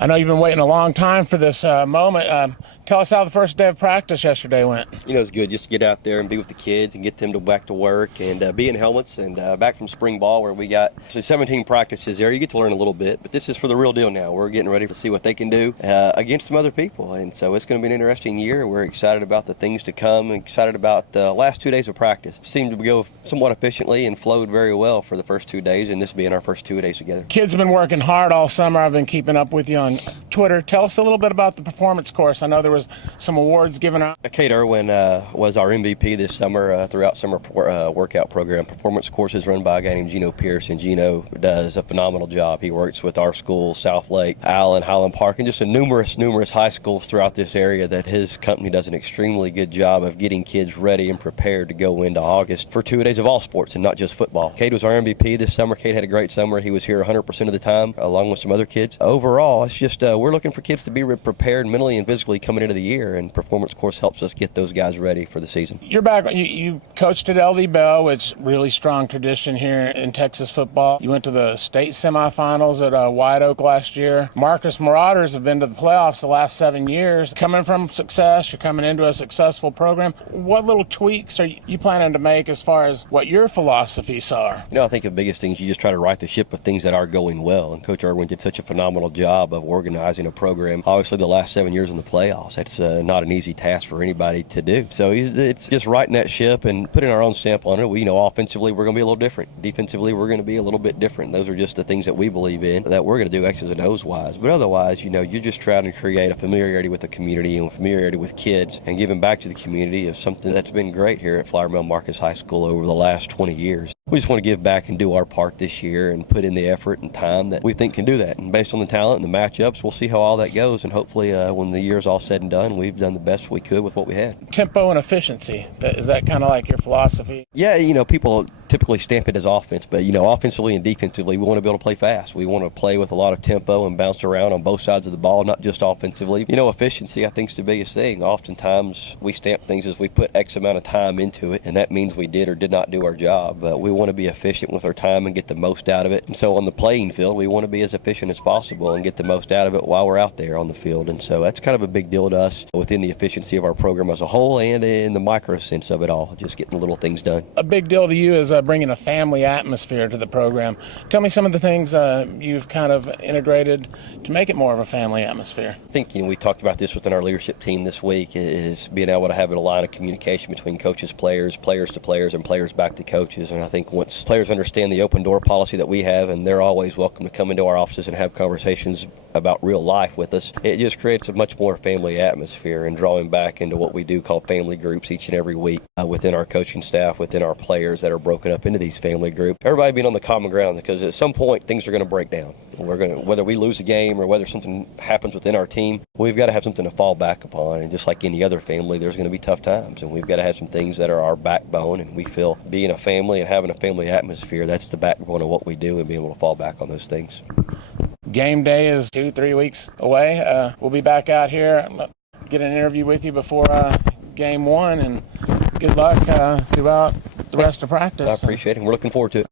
I know you've been waiting a long time for this moment. Tell us how the first day of practice yesterday went. You know, it's good just to get out there and be with the kids and get them back to work and be in helmets and back from spring ball where we got 17 practices there. You get to learn a little bit, but this is for the real deal now. We're getting ready to see what they can do against some other people, and so it's going to be an interesting year. We're excited about the things to come, excited about the last 2 days of practice. It seemed to go somewhat efficiently and flowed very well for the first 2 days, and this being our first 2 days together. Kids have been working hard all summer. I've been keeping up with you on Twitter. Tell us a little bit about the performance course. I know there was some awards given out. Kate Irwin was our MVP this summer throughout summer workout program. Performance courses run by a guy named Gino Pierce, and Gino does a phenomenal job. He works with our schools, South Lake, Allen, Highland Park, and just numerous high schools throughout this area that his company does an extremely good job of getting kids ready and prepared to go into August for 2 days of all sports and not just football. Kate was our MVP this summer. Kate had a great summer. He was here 100% of the time along with some other kids. Overall, it's just we're looking for kids to be prepared mentally and physically coming into the year, and performance course helps us get those guys ready for the season. You're back. You coached at LV Bell, which really strong tradition here in Texas football. You went to the state semifinals at White Oak last year. Marcus Marauders have been to the playoffs the last 7 years. Coming from success, you're coming into a successful program. What little tweaks are you planning to make as far as what your philosophies are? You know, I think the biggest thing is you just try to right the ship with things that are going well, and Coach Irwin did such a phenomenal job of organizing a program. Obviously, the last 7 years in the playoffs, that's not an easy task for anybody to do. So it's just righting that ship and putting our own stamp on it. We know offensively we're going to be a little different. Defensively, we're going to be a little bit different. Those are just the things that we believe in, that we're going to do X's and O's wise. But otherwise, you know, you're just trying to create a familiarity with the community and familiarity with kids and giving back to the community of something that's been great here at Flower Mill Marcus High School over the last 20 years. We just want to give back and do our part this year and put in the effort and time that we think can do that. And based on the talent and the matchups, we'll see how all that goes. And hopefully when the year's all said and done, we've done the best we could with what we had. Tempo and efficiency, is that kind of like your philosophy? Yeah, you know, people typically stamp it as offense, but, you know, offensively and defensively, we want to be able to play fast. We want to play with a lot of tempo and bounce around on both sides of the ball, not just offensively. You know, efficiency, I think, is the biggest thing. Oftentimes, we stamp things as we put X amount of time into it, and that means we did or did not do our job. But we want to be efficient with our time and get the most out of it. And so on the playing field, we want to be as efficient as possible and get the most out of it while we're out there on the field. And so that's kind of a big deal to us within the efficiency of our program as a whole and in the micro sense of it all, just getting the little things done. A big deal to you is bringing a family atmosphere to the program. Tell me some of the things you've kind of integrated to make it more of a family atmosphere. I think, you know, we talked about this within our leadership team this week, is being able to have a line of communication between coaches, players to players, and players back to coaches. And I think once players understand the open door policy that we have, and they're always welcome to come into our offices and have conversations about real life with us, it just creates a much more family atmosphere and drawing back into what we do call family groups each and every week within our coaching staff, within our players that are broken up into these family groups. Everybody being on the common ground, because at some point things are going to break down. Whether we lose a game or whether something happens within our team, we've got to have something to fall back upon. And just like any other family, there's going to be tough times, and we've got to have some things that are our backbone. And we feel being a family and having a family atmosphere, that's the backbone of what we do, and being able to fall back on those things. Game day is 2-3 weeks away. We'll be back out here, get an interview with you before game one, and good luck throughout the rest of practice. I appreciate it. We're looking forward to it.